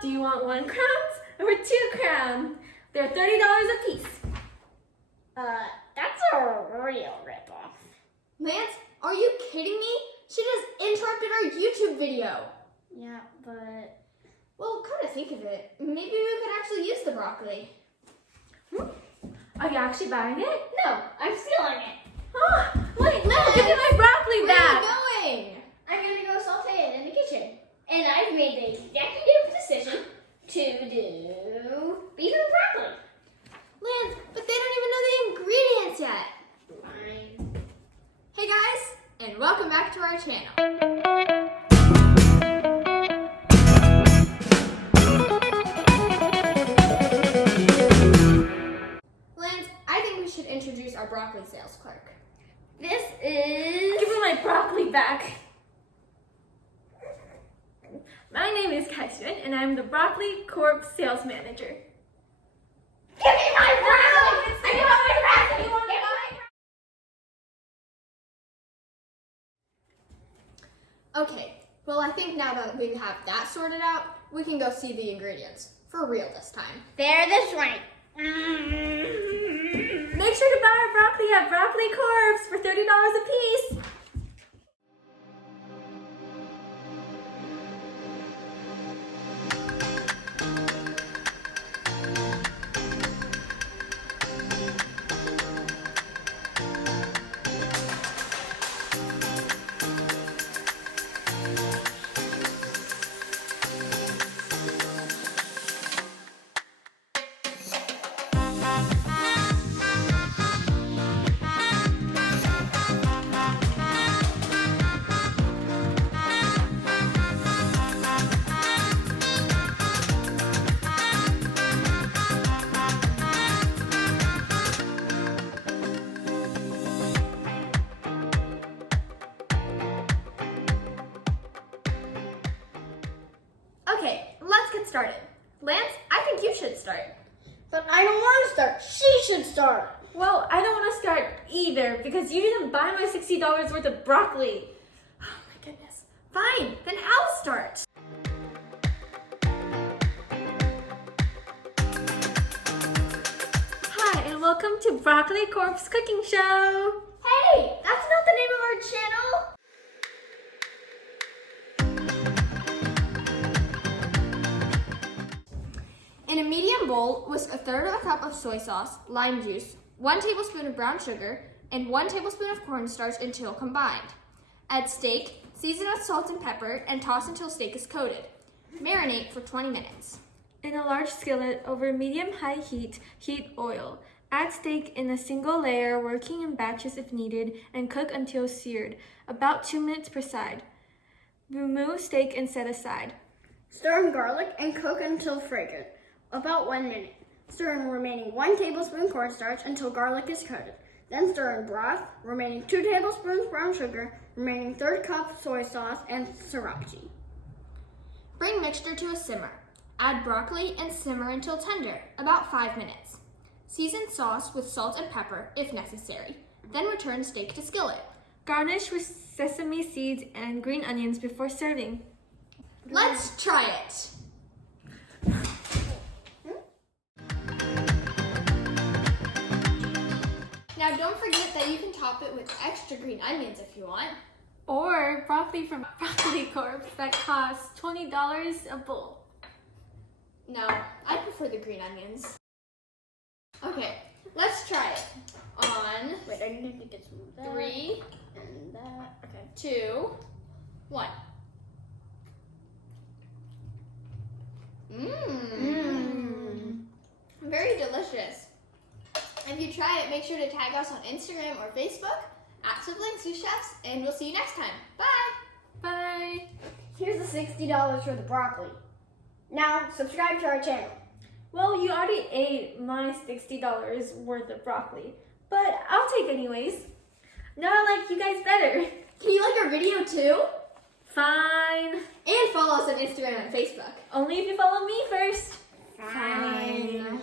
Do you want 1 crown or 2 crowns? They're $30 a piece. That's a real ripoff. Lance, are you kidding me? She just interrupted our YouTube video. Yeah, but... Well, come to think of it, maybe we could actually use the broccoli. Are you actually buying it? No, I'm stealing it. Oh, wait, no, Lance, give me my broccoli Where back. are you going? I'm gonna go saute it in the kitchen. And I've made the executive decision to do beef and broccoli. Lance, but they don't even know the ingredients yet. Fine. Hey guys, and welcome back to our channel. Lance, I think we should introduce our broccoli sales clerk. This is... Give me my broccoli back. My name is Kaishun, and I'm the Broccoli Corp sales manager. Give me my broccoli! I want my broccoli! You want Give me my Okay, well I think now that we have that sorted out, we can go see the ingredients. For real this time. They're this way. Make sure to buy our broccoli at Broccoli Corp for $30 a piece. Okay, let's get started. Lance, I think you should start. But I don't want to start. She should start. Well, I don't want to start either because you didn't buy my $60 worth of broccoli. Oh my goodness. Fine, then I'll start. Hi, and welcome to Broccoli Corp's cooking show. Hey, that's not the name of our channel. In a medium bowl, whisk 1/3 cup of soy sauce, lime juice, 1 tablespoon of brown sugar, and 1 tablespoon of cornstarch until combined. Add steak, season with salt and pepper, and toss until steak is coated. Marinate for 20 minutes. In a large skillet over medium-high heat, heat oil. Add steak in a single layer, working in batches if needed, and cook until seared, about 2 minutes per side. Remove steak and set aside. Stir in garlic and cook until fragrant, about 1 minute. Stir in remaining 1 tablespoon cornstarch until garlic is coated. Then stir in broth, remaining 2 tablespoons brown sugar, remaining 1/3 cup soy sauce, and sriracha. Bring mixture to a simmer. Add broccoli and simmer until tender, about 5 minutes. Season sauce with salt and pepper if necessary. Then return steak to skillet. Garnish with sesame seeds and green onions before serving. Let's try it. Now don't forget that you can top it with extra green onions if you want. Or broccoli from Broccoli Corp that costs $20 a bowl. No, I prefer the green onions. Okay, let's try it. On Wait, I need to get some of that. 3, And that. Okay. 2, 1. Mmm. Very delicious. If you try it, make sure to tag us on Instagram or Facebook at Siblings Sous Chefs, and we'll see you next time. Bye! Bye! Here's the $60 for the broccoli. Now, subscribe to our channel. Well, you already ate my $60 worth of broccoli, but I'll take anyways. Now I like you guys better. Can you like our video too? Fine. And follow us on Instagram and Facebook. Only if you follow me first. Fine.